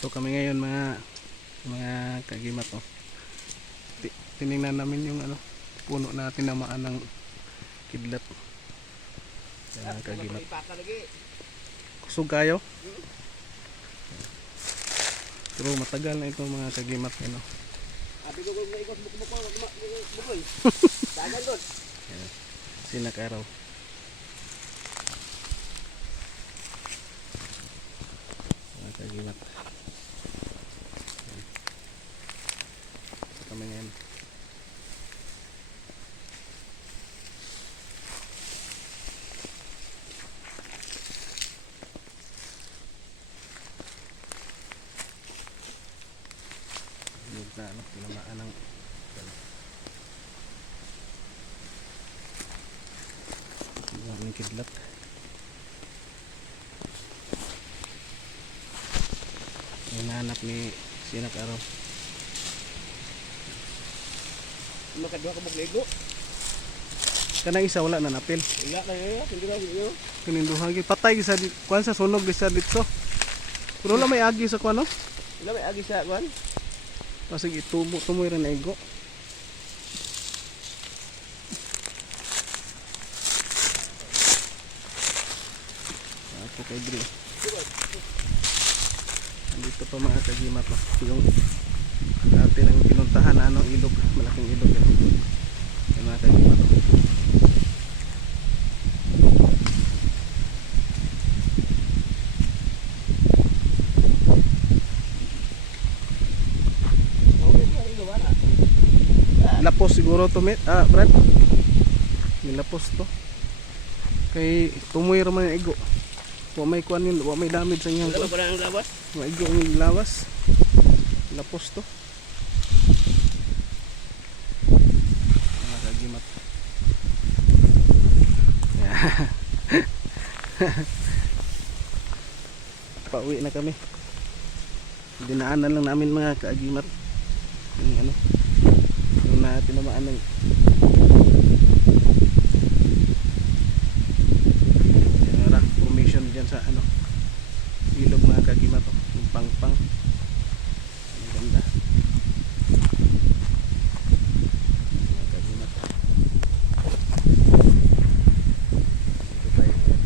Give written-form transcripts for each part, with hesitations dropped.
Dito kami ngayon mga kagimat oh. Tiningnan namin yung ano, puno na tinamaan ng kidlat. Mga kagimat. Kusog kayo? Pero matagal na ito mga kagimat ano. Abi ko na ikot bukoy. Dagan doon. Sinakaraw. Mga kagimat. Ito kami ngayon. Na ano, tinamaan ng ng kidlat. Hinahanap ni Sinakaraw. Makadua ka magligo. Kanang isa wala na napil. Wala kayo, hindi ba niyo? Kininduhagi patay sa kuan sa sunog sa dito. Pero wala may agi sa kuan no? Wala may agi sa kuan. Pasig tumoy rin na igo. Ako kay Dre. Andito pa mga kagimat oh. Yung dati nang pinuntahan na ano, ilog, malaking ilog yan. Yung mga kagimat oh. Lapos siguro to Brad. Yung lapos to. Kay tumoy raman yung igo. Wa may kuan yun, wa may damage sa inyong. Wala pa ang lawas. Wa igo yung lawas. Lapos to. Kagimat. Pauwi na kami. Dinaanan lang namin mga kaagimat. Yung ano, yung na tinamaan ng rock formation dyan sa ano, ilog mga kagimat oh. Yung pang-pang. Ang ganda. Mga kagimat. Ito tayo ngayon.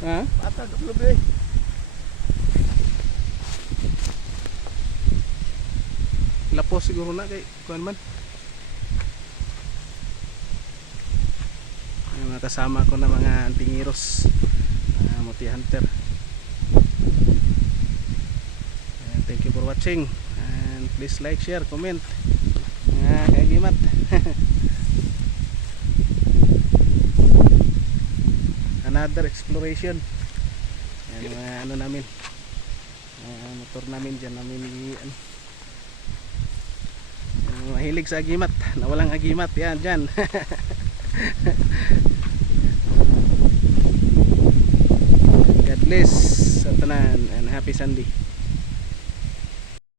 Ha? Patag lubi. Lapos siguro na kay kuan man. Yung mga kasama ko na mga antingiros, multi hunter. And thank you for watching and please like, share, comment. Mga kagimat. Another exploration. Yan mga ano namin, motor namin dyan namin ano, mahilig sa agimat na walang agimat yan dyan. God bless sa tanan and happy Sunday.